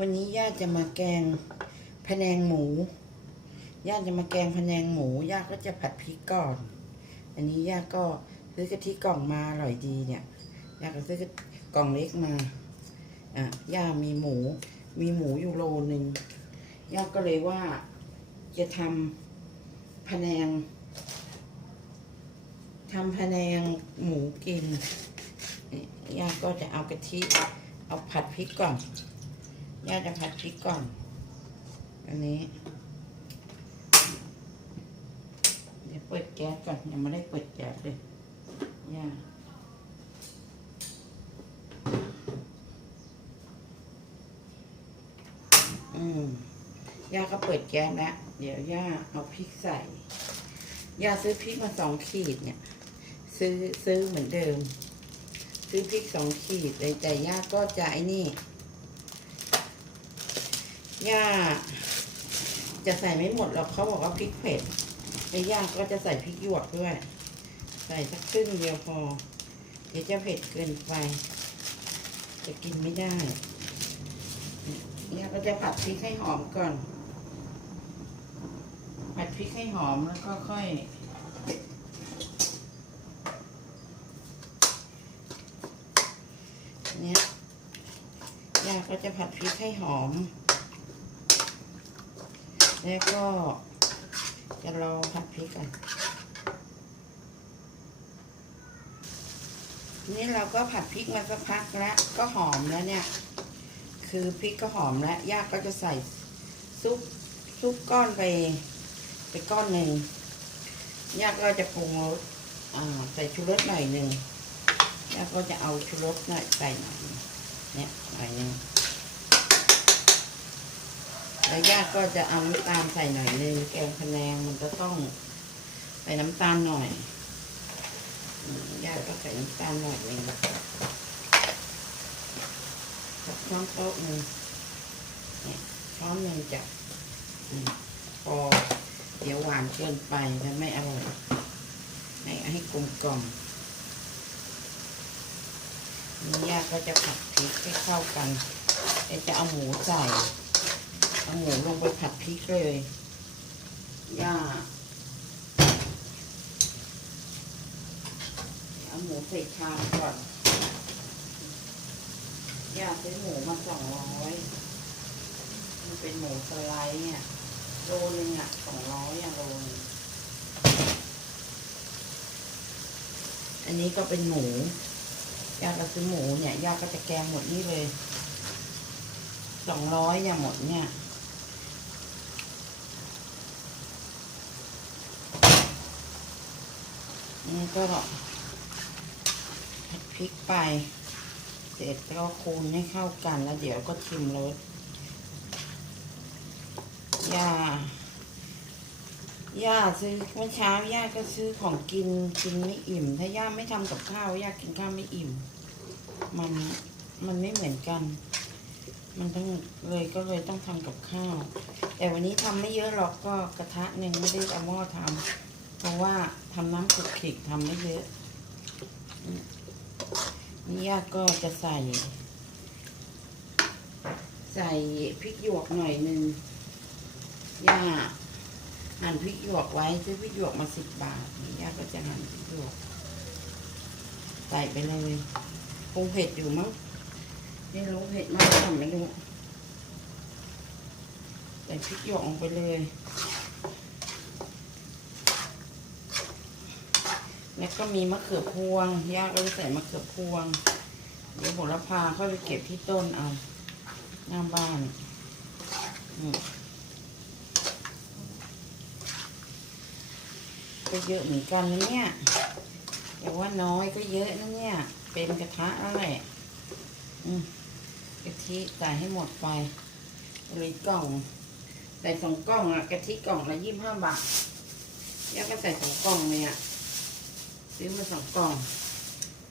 วันนี้ย่าจะมาแกงพะแนงหมูย่าจะมาแกงพะแนงหมูย่าก็จะผัดพริกก่อน อันนี้ย่าก็ซื้อกะทิกล่องมาอร่อยดีเนี่ยย่าก็ซื้อกล่องเล็กมาอะย่ามีหมู มีหมูอยู่โลนึงย่าก็เลยว่าจะทำพะแนงทำพะแนงหมูกินย่าก็จะเอากะทิเอาผัดพริกก่อน ย่าจะผัดพริกก่อน อันนี้ เดี๋ยวเปิดแก๊สก่อน ยังไม่ได้เปิดแก๊สเลยย่าอืมย่าก็เปิดแก๊สแล้วเดี๋ยวย่าเอาพริกใส่ ย่าซื้อพริกมาสองขีดเนี่ย ซื้อซื้อเหมือนเดิม ซื้อพริกสองขีดเลยแต่ย่าก็จะไอ้นี่ ย่า จะใส่ไม่หมดหรอกเขาบอกว่าพริกเผ็ดแล้ย่าก็จะใส่พริกหยวกด้วย ใส่สักครึ่งเดียวพอ เดี๋ยวจะเผ็ดเกินไป จะกินไม่ได้ย่าก็จะผัดพริกให้หอมก่อน ผัดพริกให้หอมแล้วก็ค่อยเนี่ยย่าก็จะผัดพริกให้หอม แล้วก็จะรอผัดพริกกันนี่เราก็ผัดพริกมาสักพักแล้วก็หอมแล้วเนี่ย คือพริกก็หอมแล้วย่าก็จะใส่ซุปซุปก้อนไป ไปก้อนหนึ่งย่าก็จะปรุงรสใส่ชูรสหน่อยหนึ่งย่าก็จะเอาชูรสหน่อยใส่หน่อยเนี่ยหน่อยหนึ่ง แล้วย่าก็จะเอาน้ำตาลใส่หน่อยหนึ่งแกงพะแนงมันจะต้องใส่น้ำตาลหน่อยย่าก็ใส่น้ำตาลหน่อยหนึ่งสักช้อนโต๊ะหนึ่งเนี่ยช้อนหนึ่งจะพอเดี๋ยวหวานเกินไปแล้วไม่อร่อยให้ให้กลมกล่อมนี่ย่าก็จะผัดพริกให้เข้ากันจะเอาหมูใส่ เอาหมูลงไปผัดพริกเลยย่าเอาหมูใส่ชามก่อนย่าซื้อหมูมาสองร้อยมันเป็นหมูสไลด์เนี่ยโลนึงอะสองร้อยอะโลนึงอันนี้ก็เป็นหมูย่าก็ซื้อหมูเนี่ยย่าก็จะแกงหมดนี่เลยสองร้อยเนี่ยหมดเนี่ย นี่ก็ผัดพริกไป เสร็จก็คูนให้เข้ากันแล้วเดี๋ยวก็ชิมรสย่าย่าซื้อเมื่อเช้าย่าก็ซื้อของกินกินไม่อิ่ม ถ้าย่าไม่ทำกับข้าวย่ากินข้าวไม่อิ่ม มันมันไม่เหมือนกัน มันต้องเลยก็เลยต้องทำกับข้าว แต่วันนี้ทำไม่เยอะหรอกก็กระทะหนึ่งไม่ได้เอาหม้อทำ เพราะว่าทำน้ำขุกขลิกทำไม่เยอะนี่ย่าก็จะใส่ ใส่พริกหยวกหน่อยหนึ่งย่าหั่นพริกหยวกไว้ซื้อพริกหยวกมาสิบบาทนี่ย่าก็จะหั่นพริกหยวก ใส่ไปเลยคงเผ็ดอยู่มั้งไม่รู้เผ็ดมากหรือเปล่าไม่รู้ใส่พริกหยวกลงไปเลย แล้วก็มีมะเขือพวง ย่าก็จะใส่มะเขือพวง เดี๋ยวโหระพาค่อยไปเก็บที่ต้นเอาหน้าบ้านก็เยอะเหมือนกันนะเนี่ยแต่ว่าน้อยก็เยอะนะเนี่ย เป็นกระทะแล้วแหละกะทิใส่ให้หมดไปเลยกล่อง ใส่สองกล่องอะกะทิกล่องละยี่สิบห้าบาทย่าก็ใส่สองกล่องเลยอะ ซื้อมาสองกล่อง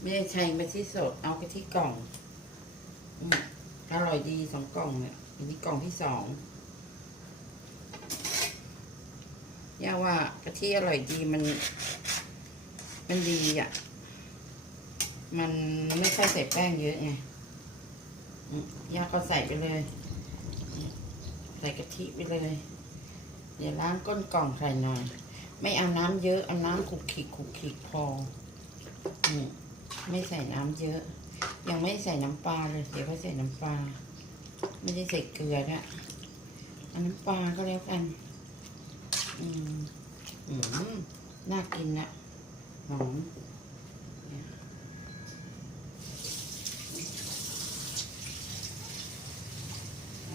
ไม่ได้ใช้กะทิสด เอากะทิกล่องอร่อยดีสองกล่องเนี่ยอันนี้กล่องที่สองย่าว่ากะทิอร่อยดีมัน มันดีอะ มันไม่ค่อยใส่แป้งเยอะไงย่าก็ใส่ไปเลย ใส่กะทิไปเลย เดี๋ยวล้างก้นกล่องใส่หน่อย ไม่เอาน้ำเยอะเอาน้ำขุกขิกขุกขิกพออืมไม่ใส่น้ำเยอะ ยังไม่ใส่น้ำปลาเลยเดี๋ยวก็ใส่น้ำปลาไม่ได้ใส่เกลือด้วยเอาน้ำปลาก็แล้วกัน อืมอืมน่ากินนะหอมนี่ย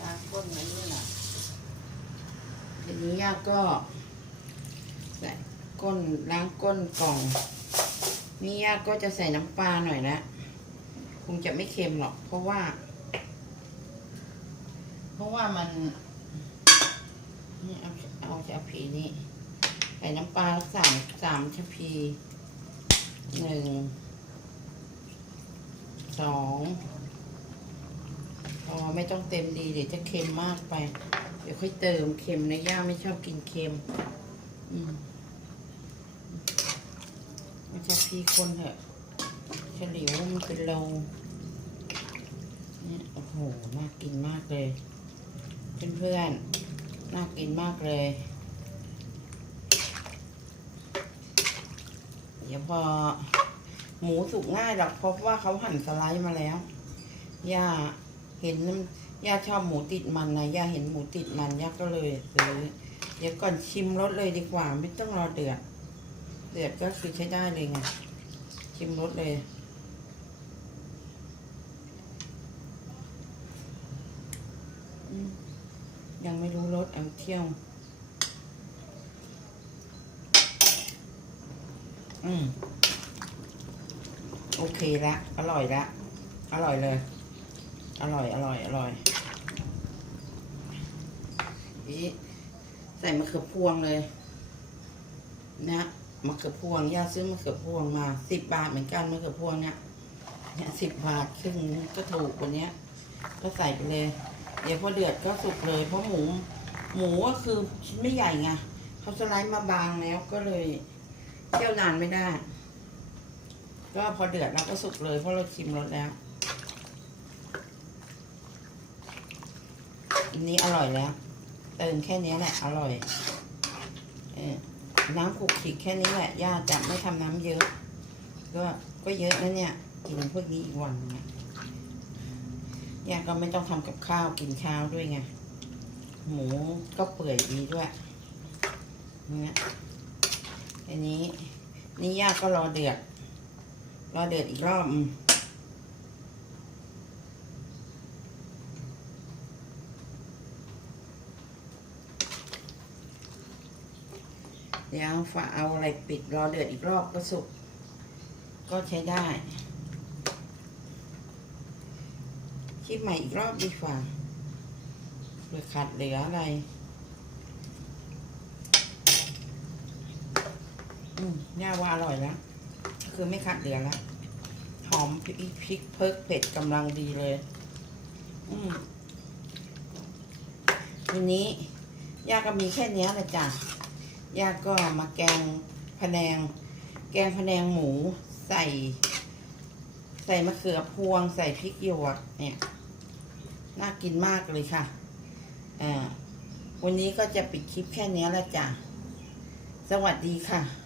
ล้างก้นมันนี่นะทีนี้ย่าก็ ใส่ก้นล้างก้นกล่องนี่ย่าก็จะใส่น้ำปลาหน่อยนะคงจะไม่เค็มหรอก เพราะว่า เพราะว่ามันนี่เอาเอาชะพีนี่ใส่น้ำปลาสามสามชะพีหนึ่งสองพอไม่ต้องเต็มดีเดี๋ยวจะเค็มมากไป เดี๋ยวค่อยเติมเค็มนะย่าไม่ชอบกินเค็ม อืม ทีคนเถอะเฉลียวมันเป็นโลเนี่ยโอ้โหน่ากินมากเลย เพื่อนๆน่ากินมากเลย เดี๋ยวพอ หมูสุกง่ายหรอกเพราะว่าเขาหั่นสไลด์มาแล้วย่าเห็นย่าชอบหมูติดมันนะย่าเห็นหมูติดมันย่าก็เลยซื้อเดี๋ยวก่อนชิมรสเลยดีกว่า ไม่ต้องรอเดือด เดือดก็คือใช้ได้เลยไงชิมรสเลย ยังไม่รู้รสเอาเที่ยว อืม โอเคละ อร่อยละ อร่อยเลย อร่อย อร่อย อร่อยนี่ใส่มะเขือพวงเลย นะ มะเขือพวงย่าซื้อมะเขือพวงมาสิบบาทเหมือนกันมะเขือพวงเนี่ยเนี่ยสิบบาทครึ่งก็ถูกกว่านี้ก็ใส่ไปเลย เดี๋ยวพอเดือดก็สุกเลย เพราะหมู หมูก็คือชิ้นไม่ใหญ่ไงเขาสไลด์มาบางแล้วก็เลยเคี่ยวนานไม่ได้ ก็พอเดือดเราก็สุกเลย เพราะเราชิมรสแล้วอันนี้อร่อยแล้ว เติมแค่นี้แหละอร่อย น้ำขุกขิกแค่นี้แหละย่าจะไม่ทำน้ำเยอะ ก็ก็เยอะนะเนี่ยกินพวกนี้อีกวันนึงอะย่าก็ไม่ต้องทำกับข้าวกินข้าวด้วยไงหมูก็เปื่อยดีด้วยเนี่ยอันนี้นี่ย่าก็รอเดือดรอเดือดอีกรอบ เดี๋ยวฝาเอาอะไรปิดรอเดือดอีกรอบก็สุก ก็ใช้ได้คิดใหม่อีกรอบดีกว่าเหลือขัดเหลืออะไรอืมย่าว่าอร่อยแล้ว คือไม่ขัดเหลือแล้วหอมพริกพริกเพิกเผ็ดกำลังดีเลย อืมทีนี้ย่าก็มีแค่นี้แหละจ้ะ ย่าก็มาแกงผแนง แกงผแนงหมูใส่ ใส่มะเขือพวง ใส่พริกหยวกเนี่ยน่ากินมากเลยค่ะอ่าวันนี้ก็จะปิดคลิปแค่นี้แล้วจ้ะ สวัสดีค่ะ